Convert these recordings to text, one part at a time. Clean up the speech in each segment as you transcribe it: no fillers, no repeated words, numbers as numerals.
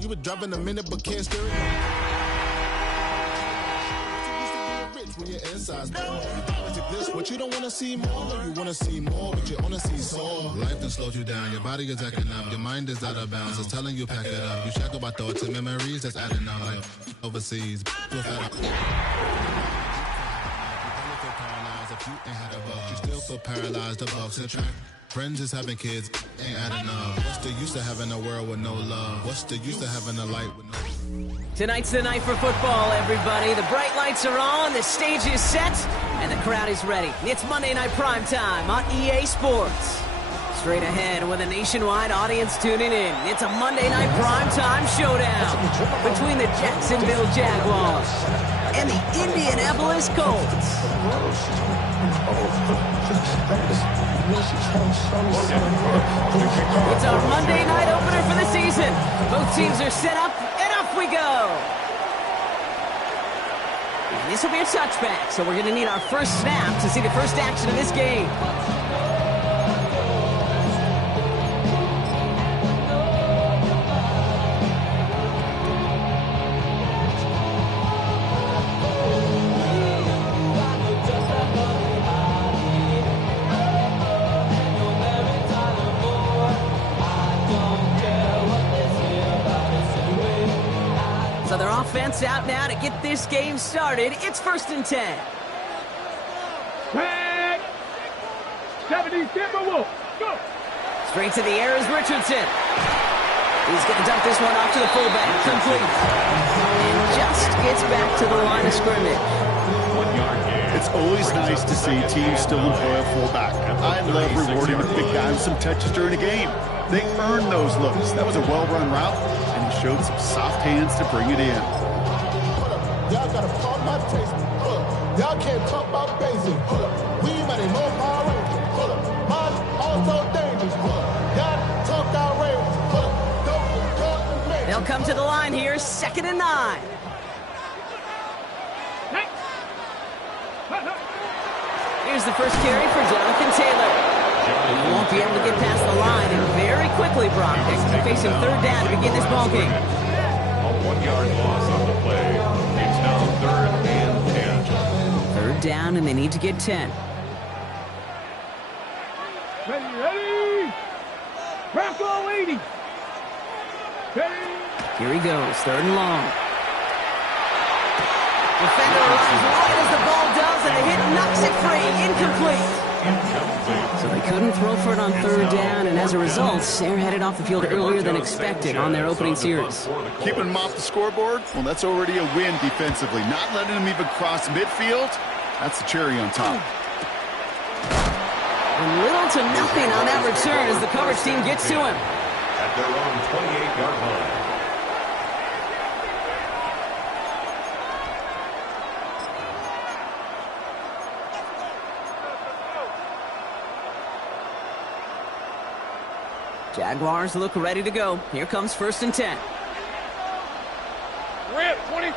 You been driving a minute but can't steer it. When your inside's poor, but you don't want to see more. You want to see more, but you only see sore. Life done slowed you down, your body is acting up, your mind is out of bounds, it's telling you pack it up. You shackle by thoughts and memories that's adding up. Like overseas, you still feel paralyzed, the bucks and track. Friends is having kids, ain't adding up. What's the use of having a world with no love? What's the use of having a light with no... Tonight's the night for football, everybody. The bright lights are on, the stage is set, and the crowd is ready. It's Monday Night Primetime on EA Sports. Straight ahead with a nationwide audience tuning in. It's a Monday Night Primetime showdown between the Jacksonville Jaguars and the Indianapolis Colts. It's our Monday night opener for the season. Both teams are set up, and off we go. And this will be a touchback, so we're going to need our first snap to see the first action of this game. So their offense out now to get this game started. It's 1st and 10. Tag! 70 Timberwolves, go! Straight to the air is Richardson. He's going to dump this one off to the fullback. Complete. And just gets back to the line of scrimmage. 1 yard gain. It's always nice to see teams still employ a fullback. I love rewarding the big guy with some touches during a game. They earned those looks. That was a well-run route, and he showed some soft hands to bring it in. Y'all gotta pump my taste. Y'all can't talk about basic. We might know Power Rangers. Mine also dangerous. Y'all talk outrageous. They'll come to the line here, 2nd and 9. Here's the first carry for Jonathan Taylor. He won't be able to get past the line, and very quickly, Brock, they're going to be facing 3rd down to begin this ballgame. A 1 yard loss on the play. It's now 3rd and 10. 3rd down, and they need to get 10. Ready! Bronco 80! Ready! Here he goes, 3rd and long. Defender runs right as the ball does, and the hit knocks it free. Incomplete. So they couldn't throw for it on 3rd down, and as a result, Sayre headed off the field earlier than expected on their opening series. Keeping them off the scoreboard, well, that's already a win defensively. Not letting them even cross midfield, that's the cherry on top. And little to nothing on that return as the coverage team gets to him. At their own 28-yard line. Jaguars look ready to go. Here comes 1st and 10. Rip, 23.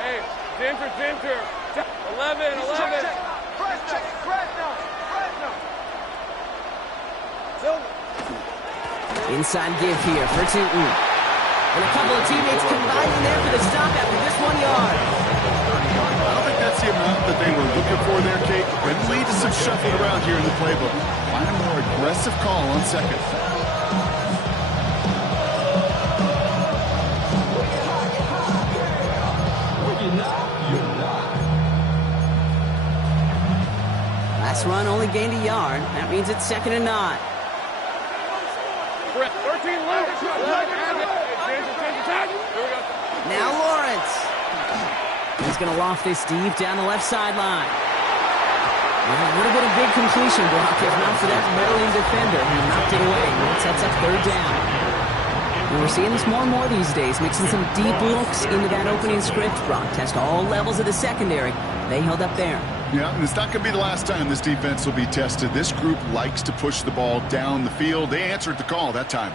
Hey, Ginger. 11. Inside give here for Tootin. And a couple of teammates combining there for the stop after this 1 yard. I don't think that's the amount that they were looking for there, Kate. But it leads to some shuffling around here in the playbook. Find a more aggressive call on 2nd. Last run only gained a yard. That means it's 2nd and 9. 13 left. Now Lawrence. He's going to loft this deep down the left sideline. Well, it would have been a big completion, Brock, if not for that Maryland defender who knocked it away. That sets up 3rd down. And we're seeing this more and more these days, mixing some deep looks into that opening script. Brock test all levels of the secondary. They held up there. Yeah, and it's not going to be the last time this defense will be tested. This group likes to push the ball down the field. They answered the call that time.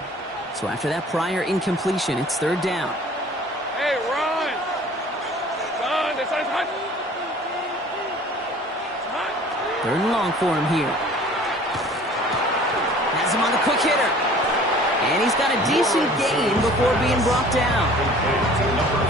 So after that prior incompletion, it's 3rd down. Hey, run! Run! This is hot! 3rd and long for him here. Has him on the quick hitter. And he's got a decent gain before being brought down.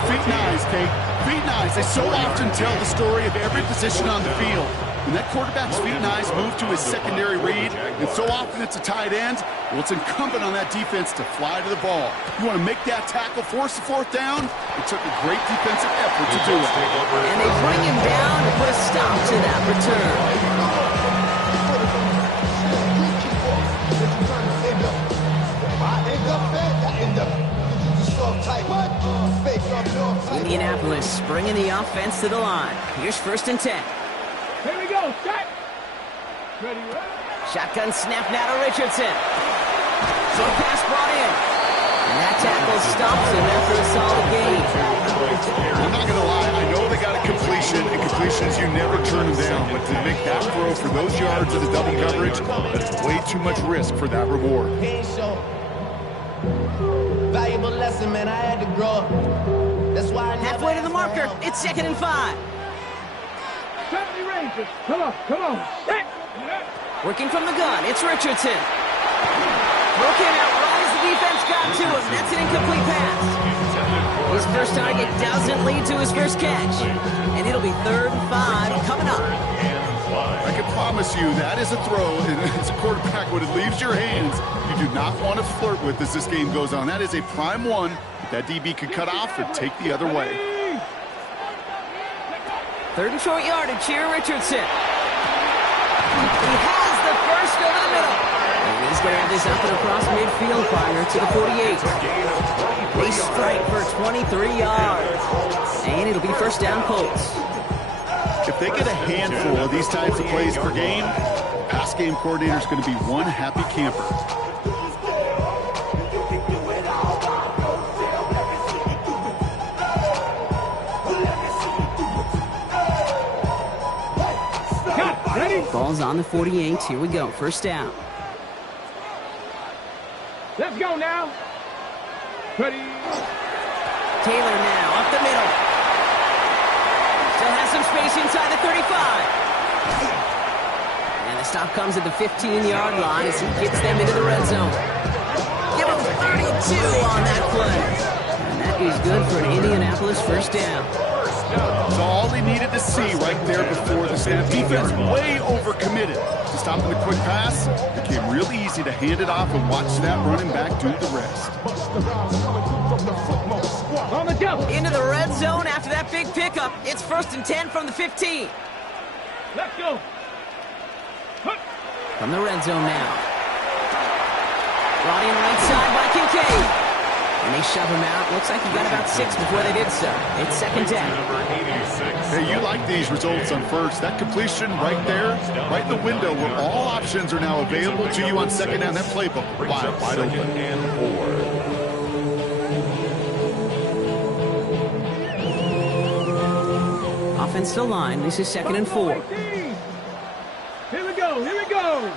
Feet and eyes, Kate. Feet and eyes. They so often tell the story of every position on the field. When that quarterback's feet and eyes move to his secondary read, and so often it's a tight end, well, it's incumbent on that defense to fly to the ball. You want to make that tackle, force the fourth down? It took a great defensive effort to do it. And they bring him down to put a stop to that return. Indianapolis bringing the offense to the line. Here's 1st and 10. Here we go. Set. Ready, ready. Shotgun snap now to Richardson. Short pass brought in. And that tackle stops him after a solid gain. I'm not going to lie. I know they got a completion, and completions, you never turn them down. But to make that throw for those yards of the double coverage, that's way too much risk for that reward. Valuable lesson, man. I had to grow up. That's why I halfway to the marker. It's 2nd and 5. 70 Rangers. Come on, come on. Set. Working from the gun, it's Richardson. Broken out right as the defense got to him. That's an incomplete pass. His first target doesn't lead to his first catch. And it'll be 3rd and 5 coming up. I can promise you that is a throw, and as a quarterback, when it leaves your hands, you do not want to flirt with as this game goes on. That is a prime one that DB could cut off and take the other way. 3rd and short yardage here, Richardson. He has the first over the middle. And he's going to have this up and across midfield, partner, to the 48. They strike for 23 yards. And it'll be 1st down Colts. If they get a handful of these types of plays per game, pass game coordinator is going to be one happy camper. Ball's on the 48. Here we go. 1st down. Let's go now. Ready. Taylor now up the middle. Still has some space inside the 35. And the stop comes at the 15-yard line as he gets them into the red zone. Give him 32 on that play. And that is good for an Indianapolis 1st down. So all they needed to see right there before the snap. Defense way overcommitted to stopping the quick pass. It became really easy to hand it off and watch that running back do the rest. On the jump. Into the red zone after that big pickup. It's 1st and 10 from the 15. Let's go. From the red zone now. Brought in right side by Kincaid. And they shove him out. Looks like he got about 6 before they did so. It's 2nd down. Hey, you like these results on 1st. That completion right there, right in the window where all options are now available to you on 2nd down. That playbook wide open. Offensive line. This is 2nd and 4. Here we go. Here we go.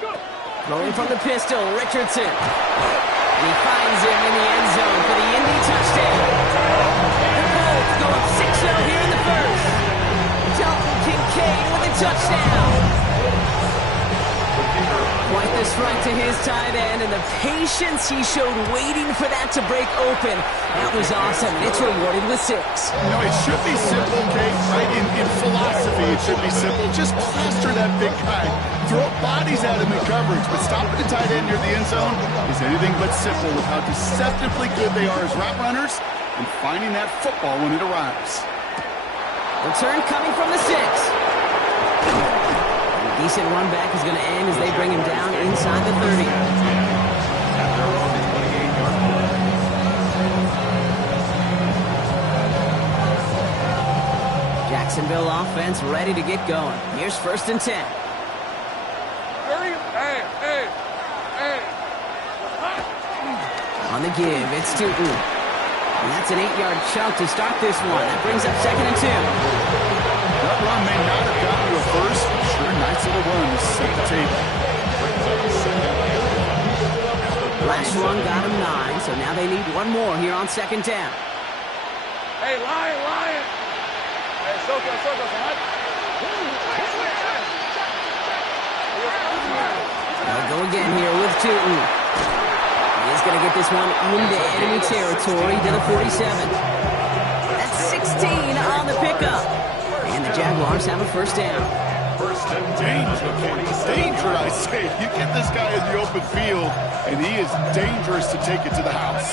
Go. Throwing from the pistol, Richardson. And he finds him in the end zone for the Indy touchdown. The Colts go up 6-0 here in the 1st. Dalton Kincaid with a touchdown. Quite the strike to his tight end, and the patience he showed waiting for that to break open. That was awesome. It's rewarded with 6. You know, it should be simple, Kate, right? In philosophy, it should be simple. Just plaster that big guy. Throw bodies at him in coverage, but stopping the tight end near the end zone is anything but simple with how deceptively good they are as route runners and finding that football when it arrives. Return coming from the 6. A decent run back is going to end as they bring him down inside the 30. Jacksonville offense ready to get going. Here's 1st and 10. On the give, it's Tootin. And that's an 8-yard chunk to start this one. That brings up 2nd and 2. That run may not have gotten you a first. Sure, nice little run to set the table. Last one got him 9, so now they need one more here on 2nd down. Hey, Lion. Hey, so good, son. They'll go again here with Tootin. He's going to get this one into enemy territory to the 47. That's 16 on the pickup. And the Jaguars have a first down. Danger, I say. You get this guy in the open field, and he is dangerous to take it to the house.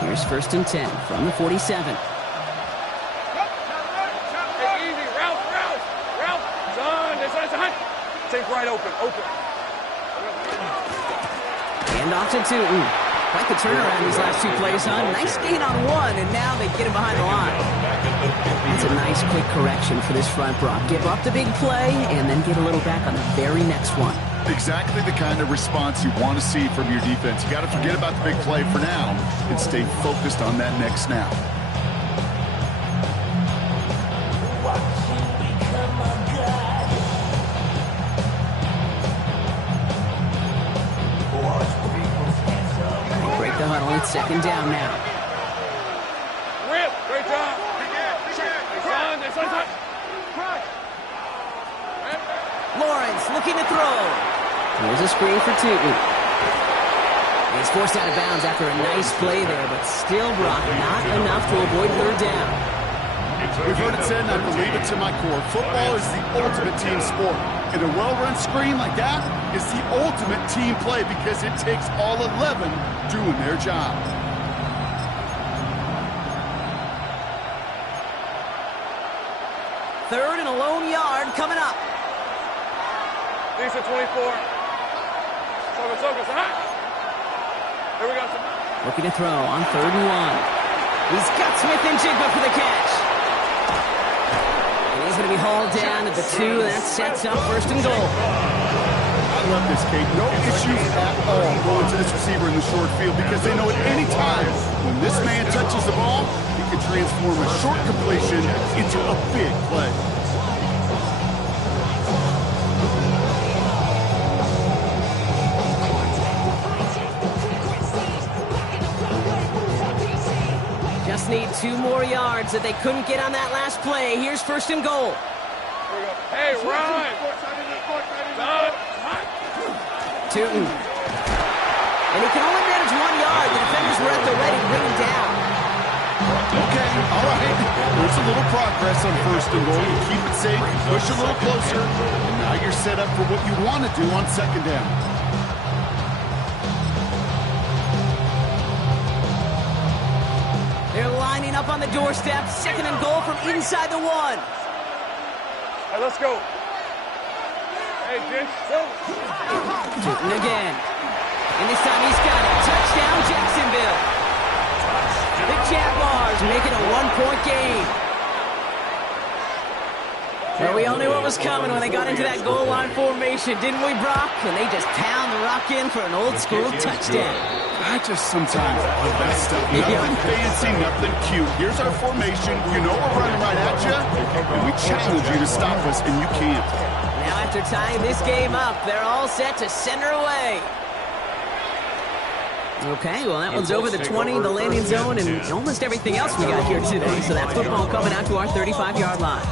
Here's 1st and 10 from the 47. Take right open. And off to Tootin. Quite the turnaround these last 2 plays, huh? Nice gain on 1, and now they get him behind the line. That's a nice quick correction for this front, Brock. Give up the big play, and then get a little back on the very next one. Exactly the kind of response you want to see from your defense. You got to forget about the big play for now and stay focused on that next snap. The huddle, it's 2nd down now. Rip, great job. Lawrence looking to throw. Here's a screen for Tootin. He's forced out of bounds after a nice play there, but still, Brock, not enough to avoid 3rd down. We've heard it said, and I believe it to my core, football is the ultimate team sport. And a well-run screen like that is the ultimate team play because it takes all 11 doing their job. Third and a lone yard coming up. Decent 24. Focus. Here we go. Looking to throw on 3rd and 1. He's got Smith-Njigba for the catch. And he's going to be hauled down at the 2. That sets up 1st and goal. I love this, Kate. No issues at all going to this receiver in the short field because they know at any time when this man touches the ball, he can transform a short completion into a big play. Just need 2 more yards that they couldn't get on that last play. Here's 1st and goal. Hey, Ryan! Tootin. And he can only manage 1 yard. The defenders were at the ready to bring him down. Okay, all right. There's a little progress on 1st and goal. You keep it safe, you push a little closer, and now you're set up for what you want to do on 2nd down. They're lining up on the doorstep. 2nd and goal from inside the 1. Hey, let's go. Hey, Dick. Tootin again. And this time he's got it. Touchdown, Jacksonville. The Jaguars making a 1-point game. Well, we all knew what was coming when they got into that goal line formation, didn't we, Brock? And they just pound the rock in for an old-school touchdown. I just sometimes love that stuff. Nothing fancy, nothing cute. Here's our formation. You know we're running right at you, and we challenge you to stop us, and you can't. Now after tying this game up, they're all set to send her away. Okay, well that one's over the 20, the landing zone, and almost everything else we got here today. So that football coming out to our 35-yard line.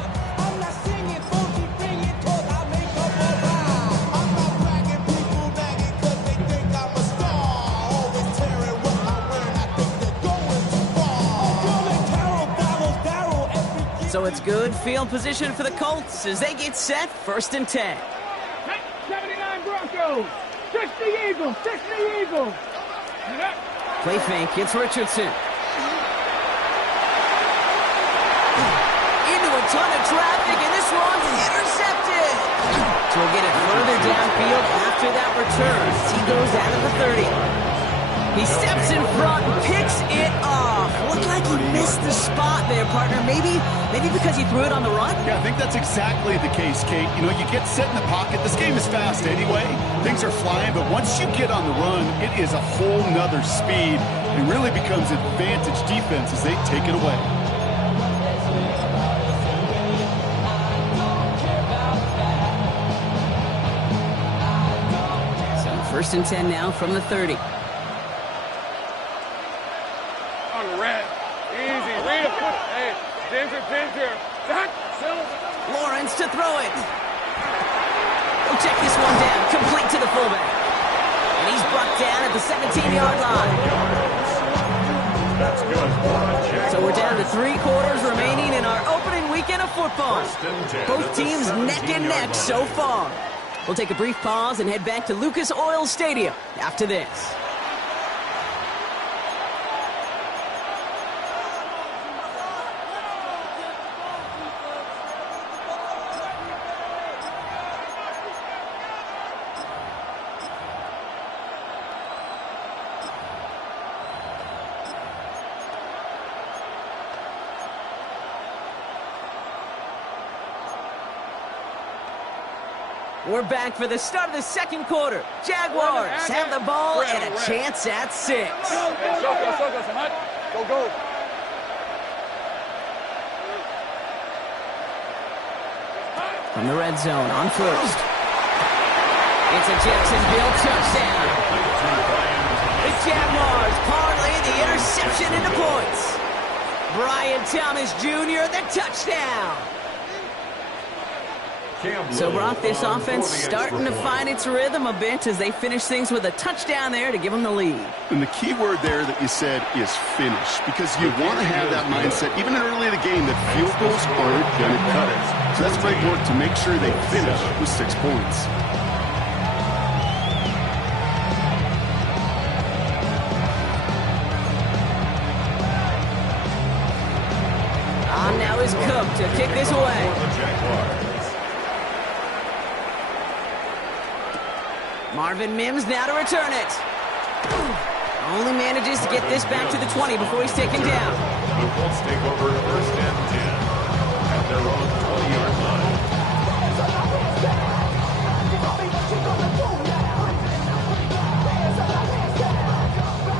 So it's good field position for the Colts as they get set, 1st and 10. 79 Broncos. Touch the Eagles. Touch the Eagles. Play fake. It's Richardson. Into a ton of traffic, and this one's intercepted. So we'll get it further downfield after that return. He goes out of the 30. He steps in front and picks it off. Looked like he missed the spot there, partner. Maybe because he threw it on the run? Yeah, I think that's exactly the case, Kate. You know, you get set in the pocket. This game is fast anyway. Things are flying, but once you get on the run, it is a whole nother speed. It really becomes advantage defense as they take it away. So 1st and 10 now from the 30. On the red. Easy. Read a foot. Hey, Ginger. Lawrence to throw it. He'll check this one down. Complete to the fullback. And he's brought down at the 17-yard line. That's good. So we're down to 3 quarters remaining in our opening weekend of football. Both teams neck and neck so far. We'll take a brief pause and head back to Lucas Oil Stadium after this. We're back for the start of the second quarter. Jaguars have the ball and a chance at 6. Go. From the red zone on first. It's a Jacksonville touchdown. The Jaguars parlay the interception into points. Brian Thomas Jr., the touchdown. So, Brock, this offense starting to find its rhythm a bit as they finish things with a touchdown there to give them the lead. And the key word there that you said is finish, because you want to have that mindset, even early in the game, that field goals aren't going to cut it. So that's great work to make sure they finish with 6 points. On now is Cook to kick this away. Marvin Mims now to return it. Only manages to get this back to the 20 before he's taken down. The Colts take over first and 10 at their own 20-yard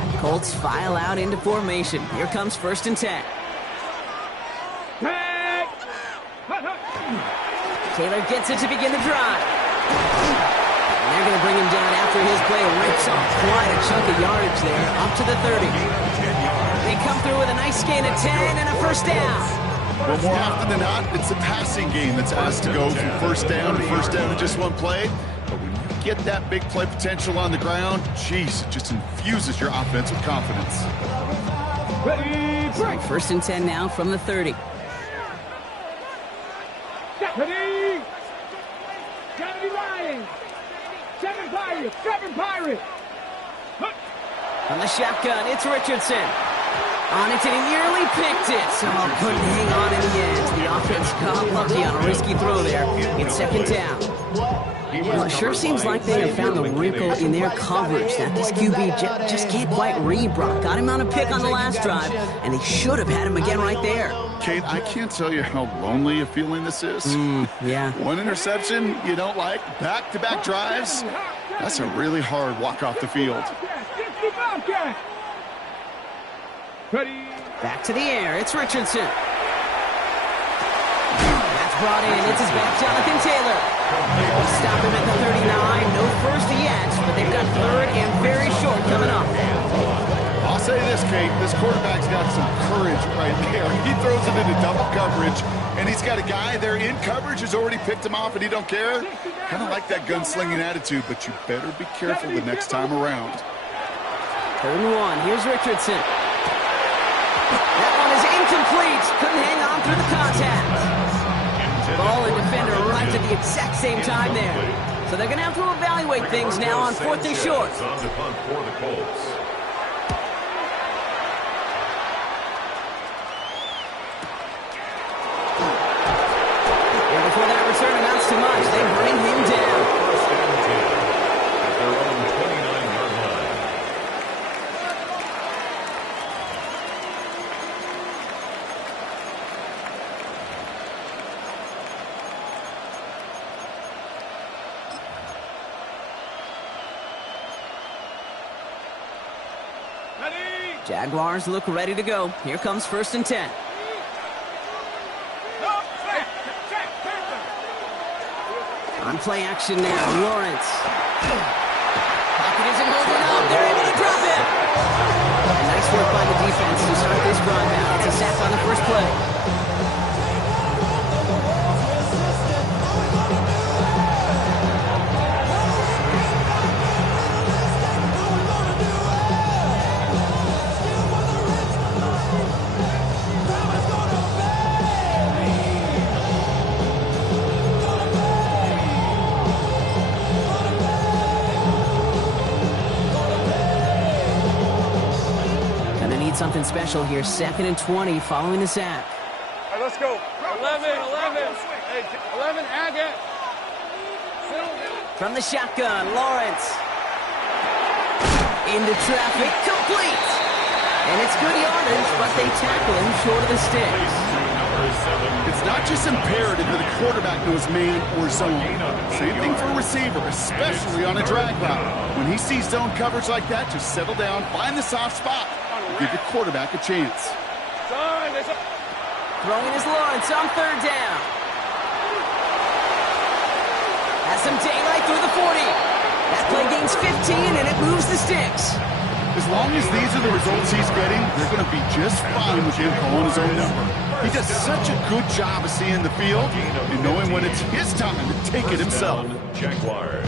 line. Colts file out into formation. Here comes first and 10. Taylor gets it to begin the drive. They're going to bring him down after his play rips off quite a chunk of yardage there, up to the 30. They come through with a nice gain of 10 and a first down. Well, more often than not, it's the passing game that's asked to go from first down to just one play. But when you get that big play potential on the ground, geez, it just infuses your offense with confidence. Right, first and 10 now from the 30. Ready? Kennedy Ryan. Seven Pirates. On the shotgun, it's Richardson. On it, and he nearly picked it. So couldn't hang on in the end. The offense got lucky on a risky throw there. It's second down. Well, it sure seems like they have found the wrinkle in their coverage that this QB just can't quite read, Brock. Got him on a pick on the last drive, and they should have had him again right there. Kate, I can't tell you how lonely a feeling this is. Yeah. One interception you don't like, back-to-back drives, that's a really hard walk off the field. Back to the air, it's Richardson. That's brought in, it's his back, Jonathan Taylor. Stop him at the 39, no first yet, but they've got third and very short coming up. I'll say this, Kate, this quarterback's got some courage right there. He throws it into double coverage, and he's got a guy there in coverage who's already picked him off, and he don't care. Kind of like that gunslinging attitude, but you better be careful the next time around. Third and 1, here's Richardson. That one is incomplete. Couldn't hang on through the contact. Ball and defender arrived at the exact same time there. So they're going to have to evaluate things now on fourth and short. On the punt for the Colts. And before that return amounts to much, they bring him down. First and 10 at their own 29-yard line. Jaguars look ready to go. Here comes first and 10. On play action now, Lawrence. Pocket isn't holding up. They're able to drop it. And nice work by the defense to start this drive out. It's a sack on the first play. Gonna need something special here. 2nd and 20 following the sack. All right, let's go. 11. Hey, 11, Agate. From the shotgun, Lawrence. Into traffic, complete. And it's good yardage, but they tackle him short of the sticks. It's not just imperative that a quarterback knows man or zone. Same thing for a receiver, especially on a drag route. When he sees zone coverage like that, just settle down, find the soft spot, and give your quarterback a chance. Throwing is Lawrence on 3rd down. Has some daylight through the 40. That play gains 15, and it moves the sticks. As long as these are the results he's getting, they're going to be just fine with him calling his own number. He does such a good job of seeing the field and knowing when it's his time to take it himself. Jaguars.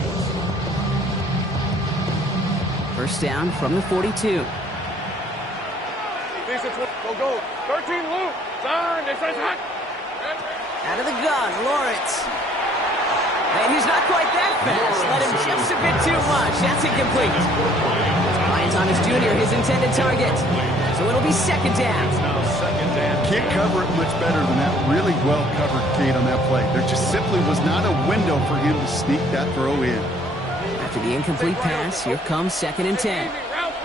1st down from the 42. Go. 13, Luke. Time. They say hot. Out of the gun, Lawrence. And he's not quite that fast. Let him just a bit too much. That's incomplete. Ryan Thomas Jr., his intended target. So it'll be 2nd down. Can't cover it much better than that. Really well covered, Kate, on that play. There just simply was not a window for him to sneak that throw in. After the incomplete pass, here comes 2nd and 10. Ralph.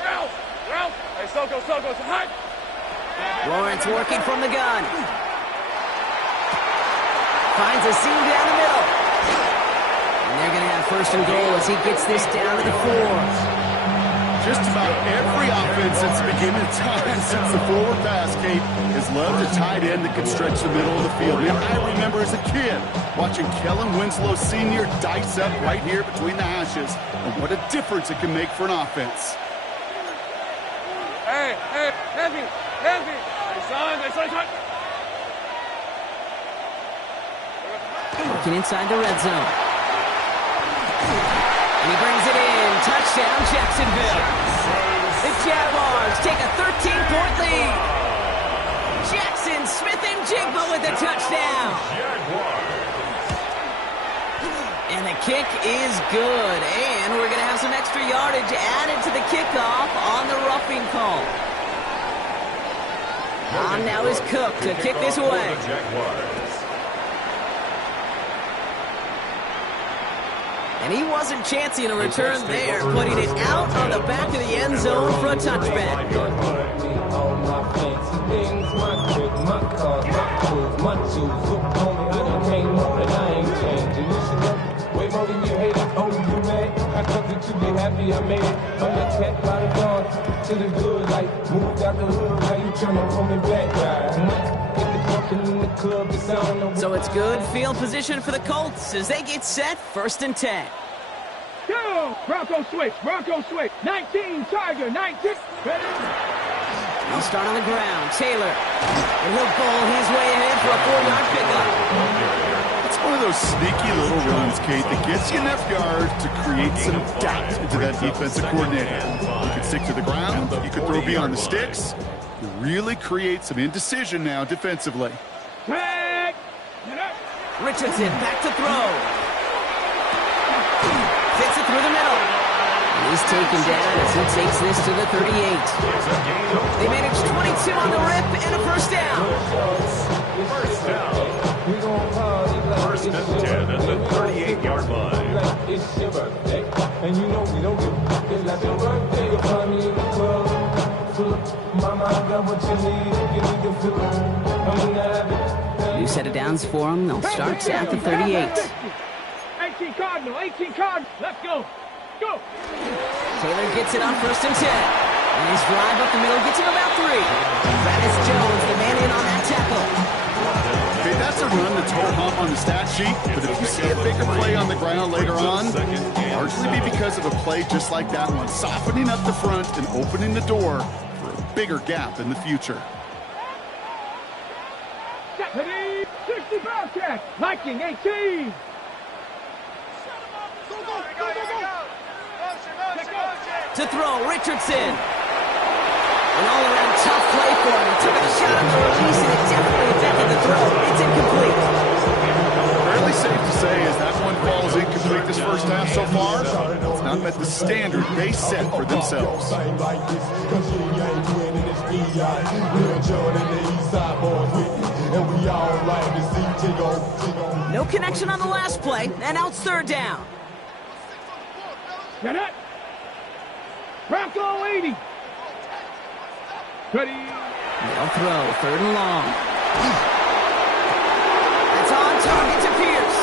Hey, Soko. Hot. Lawrence working from the gun. Finds a seam down the middle. And they're going to have 1st and goal as he gets this down to the 4. Just about every offense since the beginning of time, since the forward pass, Kate, has loved a tight end that can stretch the middle of the field. And I remember as a kid watching Kellen Winslow Sr. dice up right here between the hashes. And what a difference it can make for an offense. Hey, heavy. Hey, son, hot. Working inside the red zone. And he brings it in. Touchdown, Jacksonville. The Jaguars take a 13-point lead. Jackson Smith-Njigba with the touchdown. And the kick is good. And we're going to have some extra yardage added to the kickoff on the roughing call. On now is Cook to kick this away. And he wasn't chancing a return there, putting it out on the back of the end zone for a touchback. So it's good field position for the Colts as they get set 1st and 10. Go! Bronco switch. 19, Tiger, 19. Ready? He'll start on the ground. Taylor. And he'll bowl his way ahead for a 4-yard pickup. It's one of those sneaky little runs, Kate, that gets you enough yards to create some doubt into that defensive coordinator. You can stick to the ground. You can throw beyond the sticks. You really create some indecision now defensively. Tag! Richardson back to throw. Fits it through the middle. And he's taken down as he takes this to the 38. They managed 22 on the rip and a 1st down. 1st and 10 at the 38-yard line. And you know we don't give it's like your birthday. You'll find me in the club. Mama, I got what you need. Give me the feeling. New set of downs for him. They'll start at the 38. 18 Cardinal. Let's go. Go. Taylor gets it on 1st and 10. And his drive up the middle gets him about 3. Travis Jones, the man in on that tackle. Okay, that's a run that's ho-hum on the stat sheet, but if you see a bigger play on the ground later on, largely be because of a play just like that one, softening up the front and opening the door for a bigger gap in the future. 60 Bobcat. Viking 18. To throw, Richardson. An all-around tough play for him. He took a shot on the release, and it definitely affected the throw. It's incomplete. Fairly safe to say as that one falls incomplete this first half so far, it's not met the standard they set for themselves. we out. We enjoying in the East Side boys with me, and we all right to see Jiggo. No connection on the last play, and now it's third down. Get it. Bronco 80. Ready. They'll throw, third and long. It's on target to Pierce.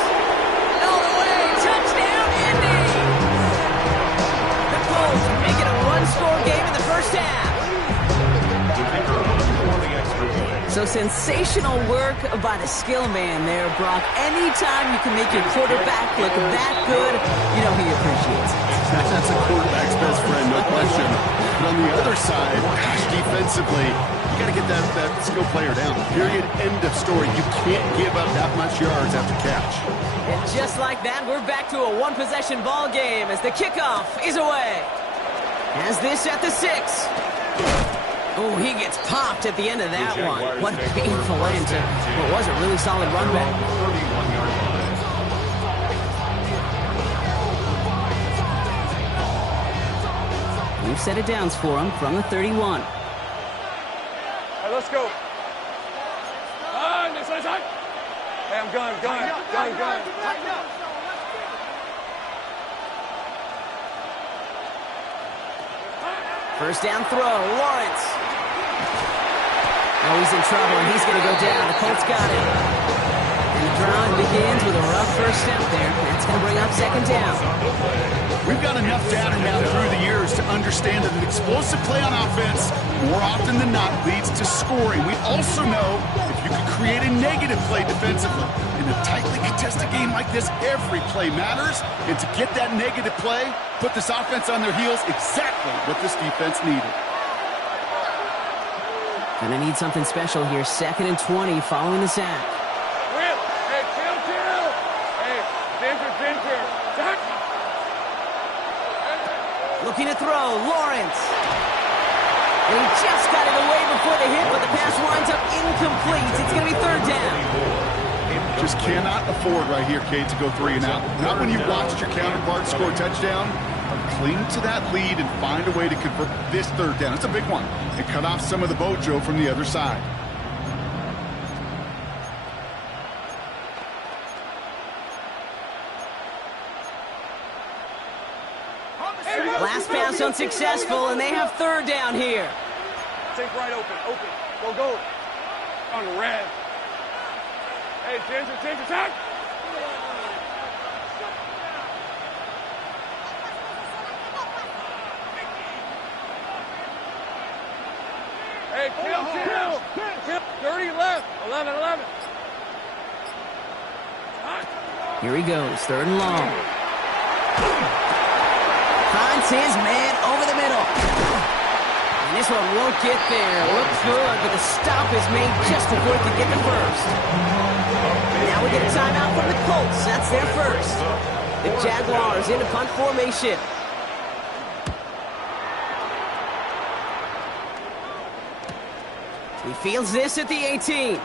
All the way, touchdown, Indy! The Colts make it a one-score game in the first half. So sensational work by the skill man there, Brock. Anytime you can make your quarterback look that good, you know he appreciates it. That's a quarterback's best friend, no question. But on the other side, gosh, defensively, you got to get that skill player down. Period. End of story. You can't give up that much yards after catch. And just like that, we're back to a one-possession ball game as the kickoff is away. Has this at the 6. Oh, he gets popped at the end of that one. What a painful end to what was a really solid run back. 31-yard line. We've set it downs for him from the 31. All right, let's go. This side. Hey, I'm gun. First down throw, Lawrence. Oh, he's in trouble, and he's going to go down. The Colts got it. And the drive begins with a rough first step there. That's going to bring up second down. We've got enough data now through the years to understand that an explosive play on offense more often than not leads to scoring. We also know if you can create a negative play defensively. In a tightly contested game like this, every play matters. And to get that negative play, put this offense on their heels, exactly what this defense needed. Gonna need something special here. 2nd and 20 following the sack. Hey, chill. Hey, Ginger. Sack. Looking to throw, Lawrence. And he just got it away before the hit, but the pass winds up incomplete. It's going to be third down. Just cannot afford right here, Kate, to go 3 and out. Not when you've watched your counterpart score a touchdown. Cling to that lead and find a way to convert this third down. It's a big one. And cut off some of the mojo from the other side. Last pass unsuccessful, and they have third down here. Take right open. Go. On the red. Hey, Ginger, sack. Hey, kill. 30 left. 11. Here he goes, third and long. Finds his man over the middle. And this one won't get there. Looks good, but the stop is made just before it can get the first. Now we get a timeout from the Colts. That's their first. The Jaguars into punt formation. He fields this at the 18.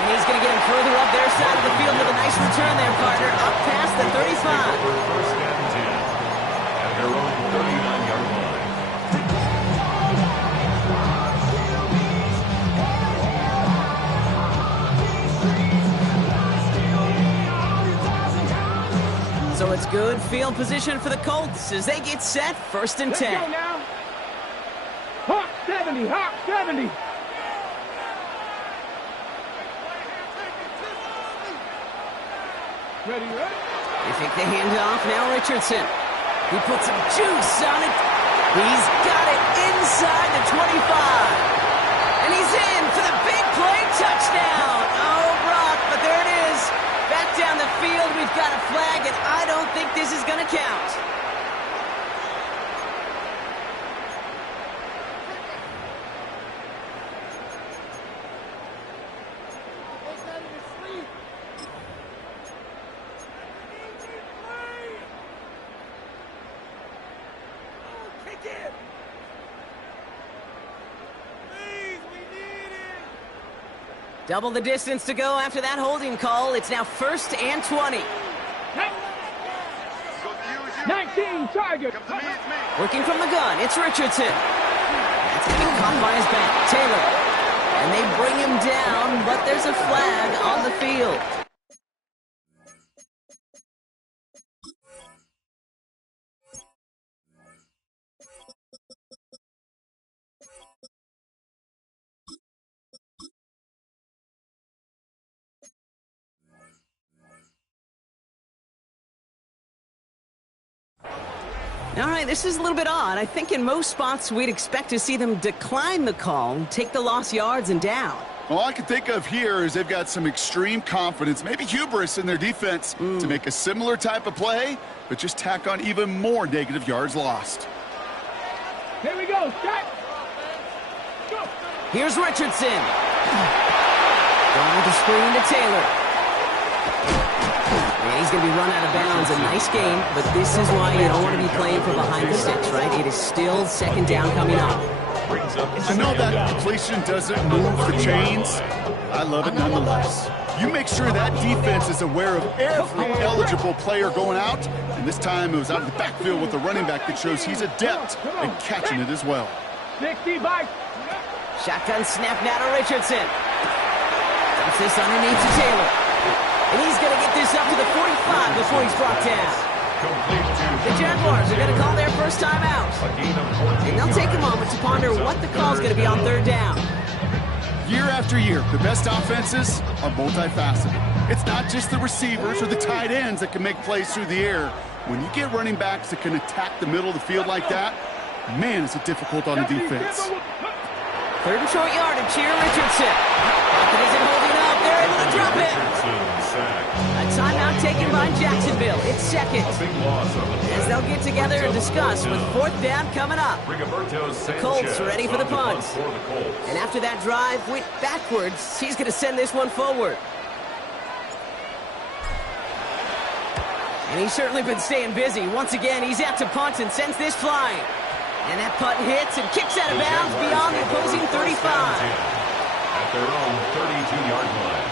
And he's going to get him further up their side of the field with a nice return there, partner. Up past the 35. First and 10 at their own 39-yard line. So it's good field position for the Colts as they get set, 1st and 10. Let's go now. Hawk 70. Ready? They take the handoff, now Richardson. He puts some juice on it. He's got it inside the 25. And he's in for the big play touchdown. Oh, Brock, but there it is. Back down the field, we've got a flag, and I don't think this is going to count. Double the distance to go after that holding call. It's now 1st and 20. 19. King Tiger. Working from the gun, it's Richardson. That's going to be caught by his back. Taylor. And they bring him down, but there's a flag on the field. All right, this is a little bit odd. I think in most spots we'd expect to see them decline the call, take the lost yards and down. All I can think of here is they've got some extreme confidence, maybe hubris in their defense to make a similar type of play, but just tack on even more negative yards lost. Here we go, Scott. Go. Here's Richardson. Going with the screen to Taylor. And he's going to be run out of bounds. A nice game, but this is why you don't want to be playing from behind the sticks, right? It is still second down coming up. I know that completion doesn't move the chains. I love it nonetheless. You make sure that defense is aware of every eligible player going out, and this time it was out of the backfield with the running back that shows he's adept at catching it as well. 60 bike. Shotgun snap now to Richardson. Dumps this underneath to Taylor. And he's going to get this up to the 45 before he's brought down. The Jaguars are going to call their first time out. And they'll take a moment to ponder what the call is going to be on third down. Year after year, the best offenses are multifaceted. It's not just the receivers or the tight ends that can make plays through the air. When you get running backs that can attack the middle of the field like that, man, is it difficult on the defense. Third and short yardage here, Richardson. Pocket isn't holding up. They're able to drop it. A timeout taken by Jacksonville. It's second. As they'll get together and discuss with fourth down coming up. The Colts ready for the punt. And after that drive went backwards, he's going to send this one forward. And he's certainly been staying busy. Once again, he's out to punt and sends this flying. And that punt hits and kicks out of bounds beyond the opposing 35. At their own 32-yard line.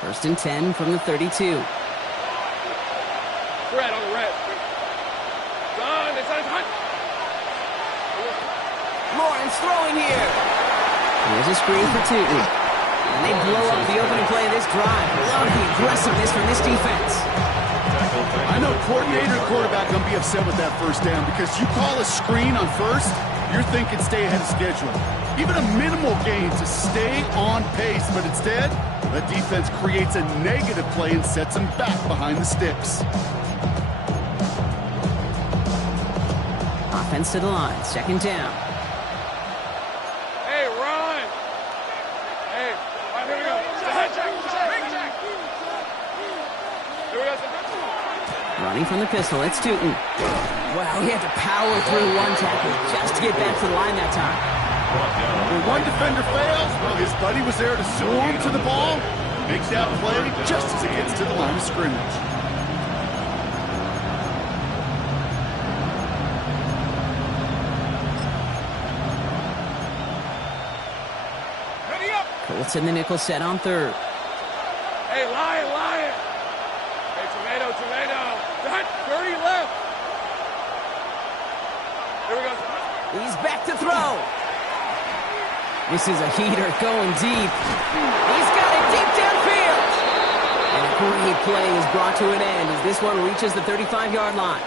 First and 10 from the 32. Red on the red. Done. It's on hot. Lawrence throwing here. Here's a screen for Tootin. And they blow up the opening play of this drive. Love the aggressiveness from this defense. I know coordinator and quarterback going to be upset with that first down because you call a screen on first, you're thinking stay ahead of schedule. Even a minimal gain to stay on pace, but instead, the defense creates a negative play and sets them back behind the sticks. Offense to the line, second down. Hey, run. Hey, all right, here we go. Here we go. Running from the pistol, it's Tootin. Wow, he had to power through one tackle just to get back to the line that time. When one defender fails, well, his buddy was there to swarm to the ball, makes that play just as it gets to the line of scrimmage. Ready up. Colts in the nickel set on third. Hey, lion. Hey, tomato. Done. 30 left. Here we go. He's back to throw. This is a heater going deep. He's got it deep downfield. And a great play is brought to an end as this one reaches the 35-yard line.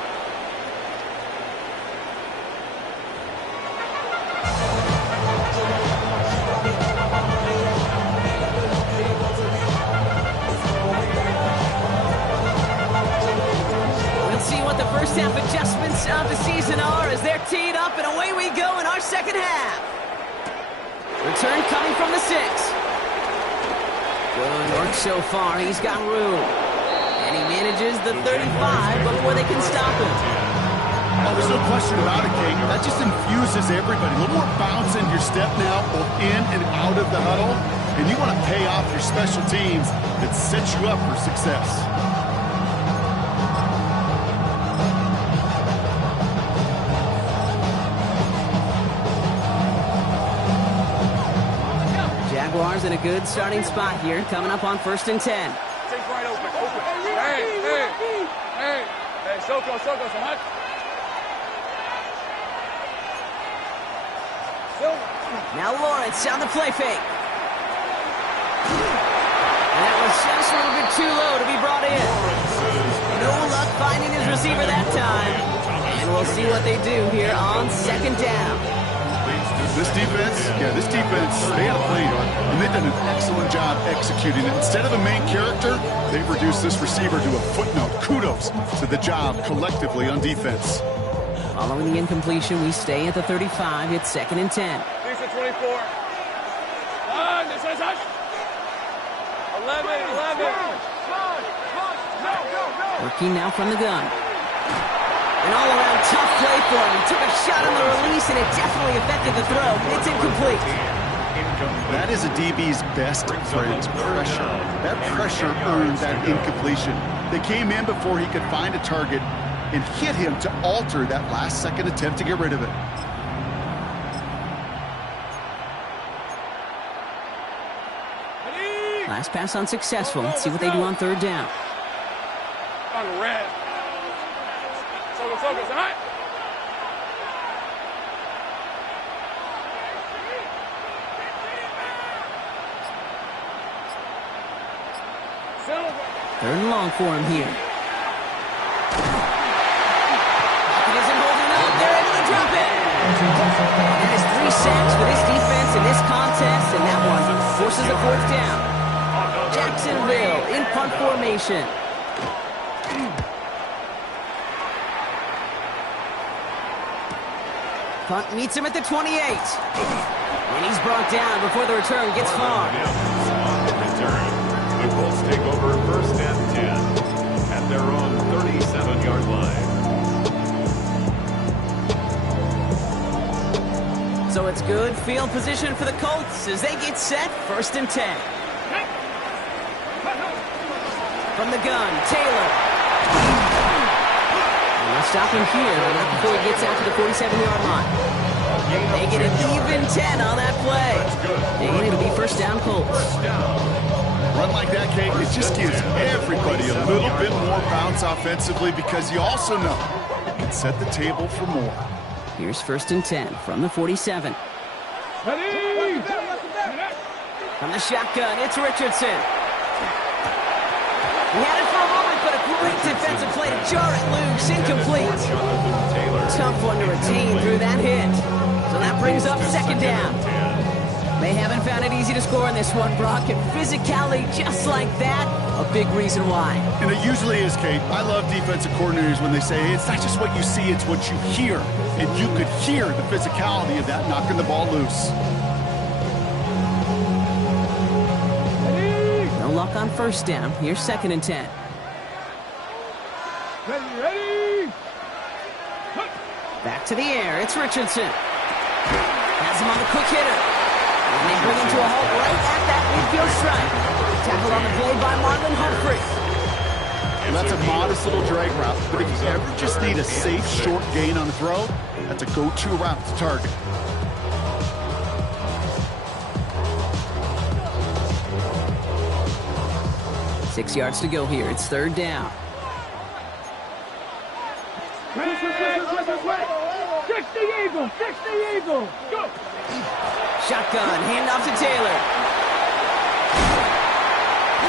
We'll see what the first half adjustments of the season are as they're teed up, and away we go in our second half. Return coming from the 6. Good work so far. He's got room. And he manages the 35 before they can stop him. Oh, there's no question about it, King. That just infuses everybody. A little more bounce in your step now, both in and out of the huddle. And you want to pay off your special teams that sets you up for success. Jaguars in a good starting spot here, coming up on 1st and 10. Take right open. Hey, Soko, so much. Now Lawrence on the play fake. And that was just a little bit too low to be brought in. No luck finding his receiver that time. And we'll see what they do here on 2nd down. This defense, they had a plan, and they've done an excellent job executing it. Instead of the main character, they've reduced this receiver to a footnote. Kudos to the job collectively on defense. Following the incompletion, we stay at the 35. It's 2nd and 10. These are 24. 11. Working now from the gun. An all-around tough play for him. He took a shot on the release, and it definitely affected the throw. It's incomplete. That is a DB's best friend, pressure. That pressure earned that incompletion. They came in before he could find a target and hit him to alter that last-second attempt to get rid of it. Last pass unsuccessful. Let's see what they do on 3rd down. On red. Soko, high. Third and long for him here. He isn't holding up. They're able to drop it. That is 3 sacks for this defense in this contest, and that one forces a 4th down. Jacksonville in punt formation. Punt meets him at the 28. And he's brought down before the return gets far. The Colts take over 1st and 10 at their own 37-yard line. So it's good field position for the Colts as they get set 1st and 10. From the gun, Taylor. And they'll stop him here, but not before he gets out to the 47-yard line. They get an even 10 on that play. And it'll be 1st down Colts. Run like that, Kate, it just gives everybody a little bit more bounce offensively because you also know it can set the table for more. Here's 1st and 10 from the 47. Ready! From the shotgun, it's Richardson. He had it for a moment, but a great defensive play to jar it loose. Incomplete. Tough one to retain through that hit. So that brings up 2nd down. They haven't found it easy to score in this one, Brock, and physicality just like that, a big reason why. And it usually is, Kate. I love defensive coordinators when they say, hey, it's not just what you see, it's what you hear. And you could hear the physicality of that knocking the ball loose. No luck on 1st down. Here's 2nd and 10. Ready! Back to the air. It's Richardson. Has him on the quick hitter. And they bring him to a halt right at that midfield strike. Tackled on the play by Marlon Humphrey. And that's a modest little drag route. But if you ever just need a safe, short gain on a throw, that's a go-to route to target. Six yards to go here. It's 3rd down. Fix the eagle! Go! Shotgun, handoff to Taylor.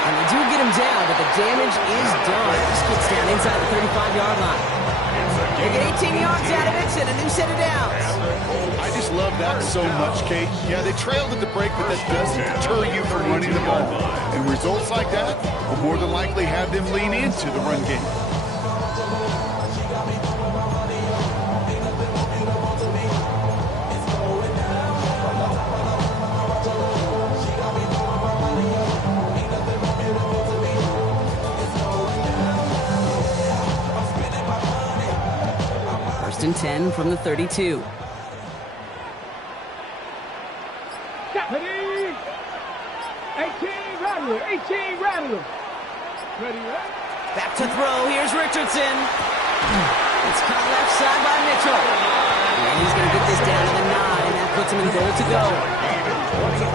And they do get him down, but the damage is done. This gets down inside the 35-yard line. They get 18 yards out of it and a new set of downs. I just love that so much, Kate. Yeah, they trailed at the break, but that doesn't deter you from running the ball. And results like that will more than likely have them lean into the run game. And 10 from the 32. Ready? 18 Rattler. Ready? Back to throw. Here's Richardson. It's caught left side by Mitchell. And he's going to get this down to the 9. That puts him in goal to go.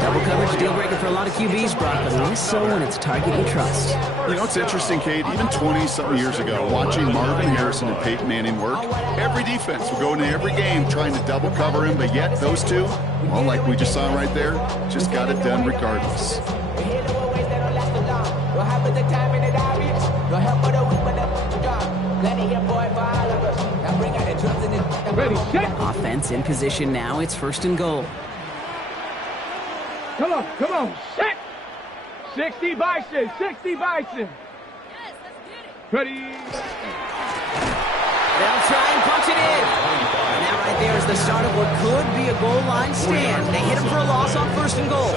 Double coverage, deal breaker for a lot of QBs, Brock, but less so when it's a target you trust. You know, it's interesting, Kate, even 20-something years ago, watching Marvin Harrison and Peyton Manning work, every defense would go into every game trying to double cover him, but yet those two, well, like we just saw right there, just got it done regardless. Ready, set. Offense in position now. It's 1st and goal. Come on, set. 60 Bison, 60 Bison. Ready. They'll try and punch it in. And that right there is the start of what could be a goal line stand. They hit him for a loss on 1st and goal.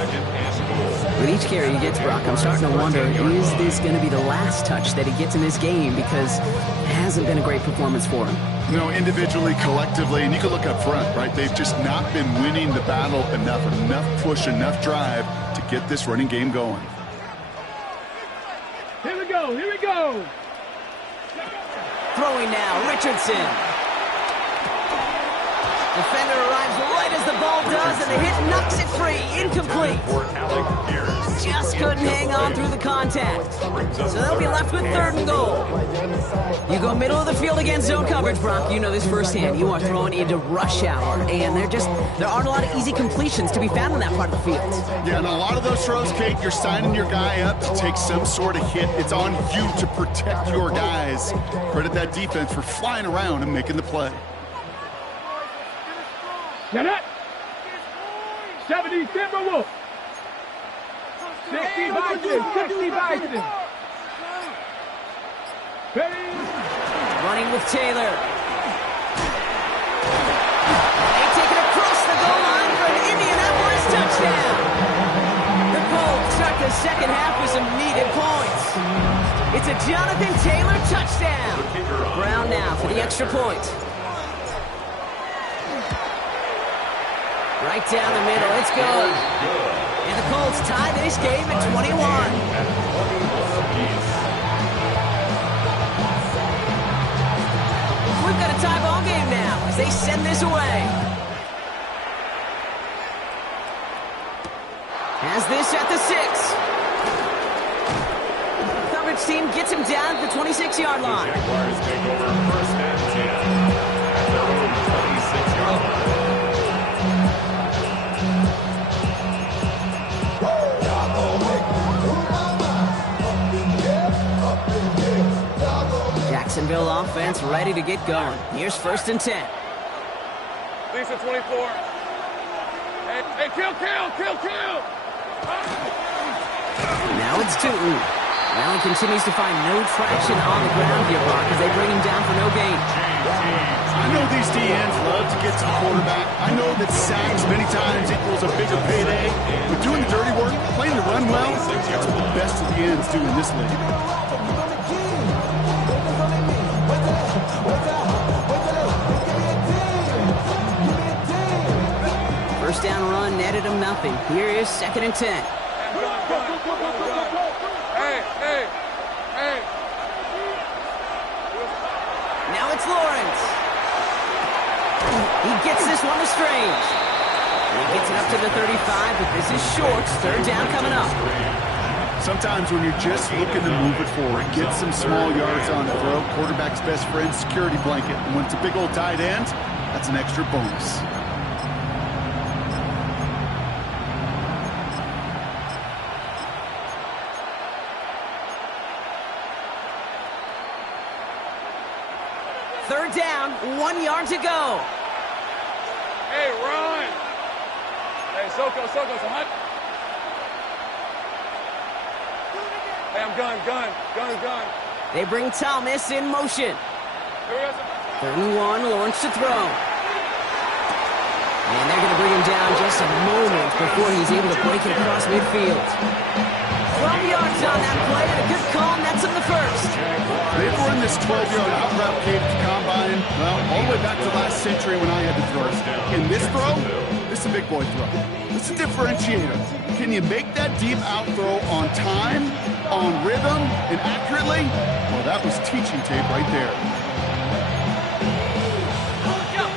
With each carry he gets, Brock, I'm starting to wonder, is this going to be the last touch that he gets in this game? Because it hasn't been a great performance for him. You know, individually, collectively, and you can look up front, right? They've just not been winning the battle enough push, enough drive to get this running game going. Here we go. Throwing now, Richardson. Defender arrives right as the ball does, and the hit knocks it free. Incomplete. Just couldn't hang on through the contact. So they'll be left with 3rd and goal. You go middle of the field against zone coverage, Brock. You know this firsthand. You are throwing into rush hour, and there aren't a lot of easy completions to be found in that part of the field. Yeah, and a lot of those throws, Kate, you're signing your guy up to take some sort of hit. It's on you to protect your guys. Credit that defense for flying around and making the play. Set up. 70 Timberwolves. 60 Bison. Ready. Running with Taylor. They take it across the goal line for an Indianapolis touchdown. The Colts start the second half with some needed points. It's a Jonathan Taylor touchdown. Brown now for the extra point. Right down the middle, it's good. And the Colts tie this game at 21. We've got a tie ball game now as they send this away. Has this at the 6. Coverage team gets him down at the 26-yard line. Jaguars take over 1st and 10 at their own 26-yard line. Jacksonville offense ready to get going. Here's 1st and 10. Lisa 24. Hey, kill. Now it's Tootin. Allen continues to find no traction on the ground here, Brock, as they bring him down for no gain. I know these DNs love to get to the quarterback. I know that sacks many times equals a bigger payday. But doing the dirty work, playing the run well, that's what the best of the ends do in this league. First down run netted him nothing. Here is 2nd and 10. Hey. Now it's Lawrence. He gets this one to Strange. And he gets it up to the 35, but this is short. 3rd down coming up. Sometimes when you're just looking to move it forward, get some small yards on the throw, quarterback's best friend, security blanket. And when it's a big old tight end, that's an extra bonus. Third down, 1 yard to go. Hey, run. Hey, Soko, so much. Hey, I'm gun. They bring Thomas in motion. 3rd and 1, Lawrence to throw. And they're going to bring him down just a moment before he's able to break it across midfield. 12 yards on that play, and a good call nets him the first. They've run this 12-yard out route, Kate, at the combine, well, all the way back to last century when I had to throw. In this throw, this is a big boy throw. This is a differentiator. Can you make that deep out throw on time, on rhythm, and accurately? Well, that was teaching tape right there.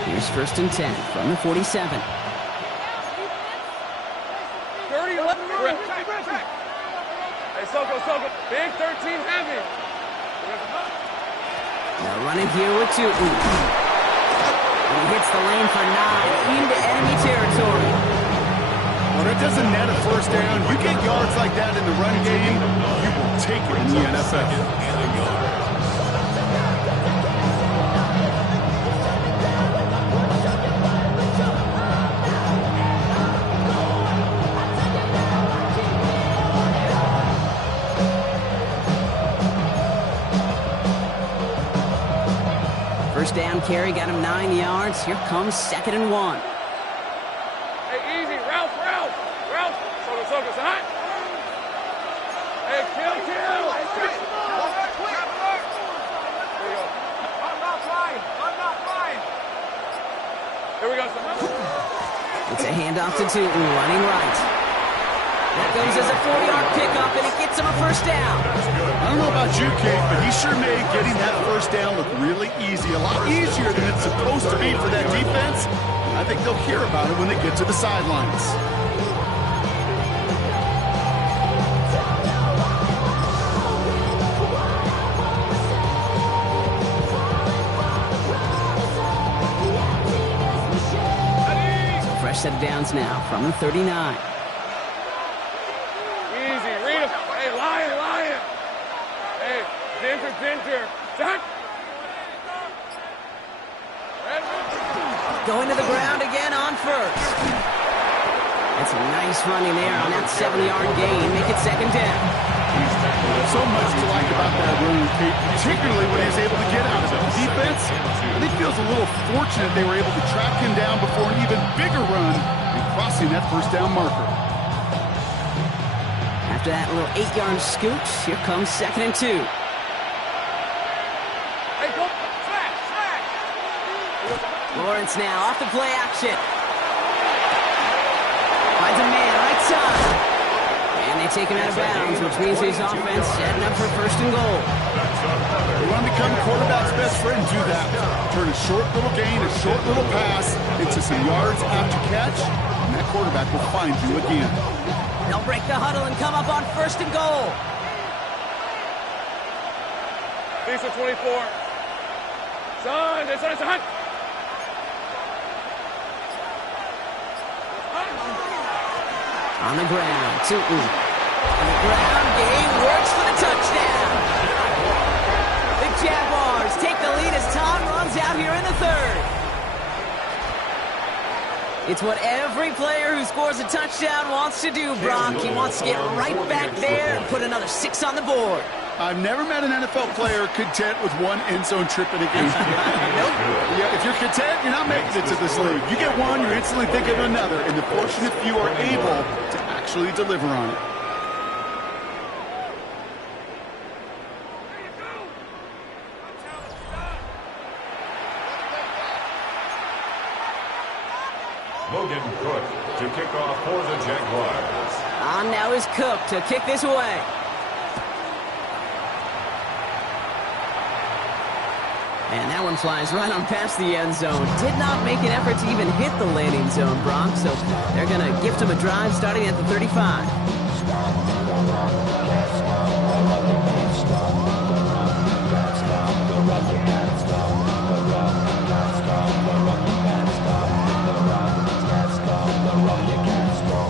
Here's 1st and 10 from the 47. Hey, Soko, big 13 heavy. Now running here with Tootin. He hits the lane for 9 into enemy territory. Well, that doesn't net a first down. You get yards like that in the run game, you will take it in the NFL. First down carry got him 9 yards. Here comes 2nd and 1. Hey, easy, Ralph. Soko, son. Hey, kill. I'm not flying. Here we go, son. It's a handoff to Tootin, running right. That goes as a 4-yard pickup, and it gets him a first down. I don't know about you, Kate, but he sure made getting that first down look really easy. A lot easier than it's supposed to be for that defense. And I think they'll hear about it when they get to the sidelines. Fresh set of downs now from the 39. Easy, read him. Hey, Lion. Hey, Dinter. Done. Going to the ground again on first. That's a nice running there on that 7-yard gain. Make it 2nd down. So much to like about that run, Kate, particularly when he was able to get out of it. The defense, I think, feels a little fortunate they were able to track him down before an even bigger run and crossing that first down marker. After that little 8-yard scoot, here comes 2nd and 2. Hey, go. Slack. Lawrence now off the play action. Finds a man right side. And they take him out of bounds, which means his offense setting up for 1st and goal. You want to become a quarterback's best friend, do that. Turn a short little gain, a short little pass into some yards after catch, and that quarterback will find you again. They'll break the huddle and come up on 1st and goal. Lisa 24. Son. On the ground, Tootin. And the ground game works for the touchdown. The Jaguars take the lead as Tom runs out here in the 3rd. It's what every player who scores a touchdown wants to do, Brock. He wants to get right back there and put another 6 on the board. I've never met an NFL player content with one end zone trip in a game. Yeah, if you're content, you're not making it to this league. You get one, you instantly think of another, and the fortunate few are able to actually deliver on it. Logan Cook to kick off for the Jaguars. On now is Cook to kick this away. And that one flies right on past the end zone. Did not make an effort to even hit the landing zone, Brock. So they're going to gift him a drive starting at the 35.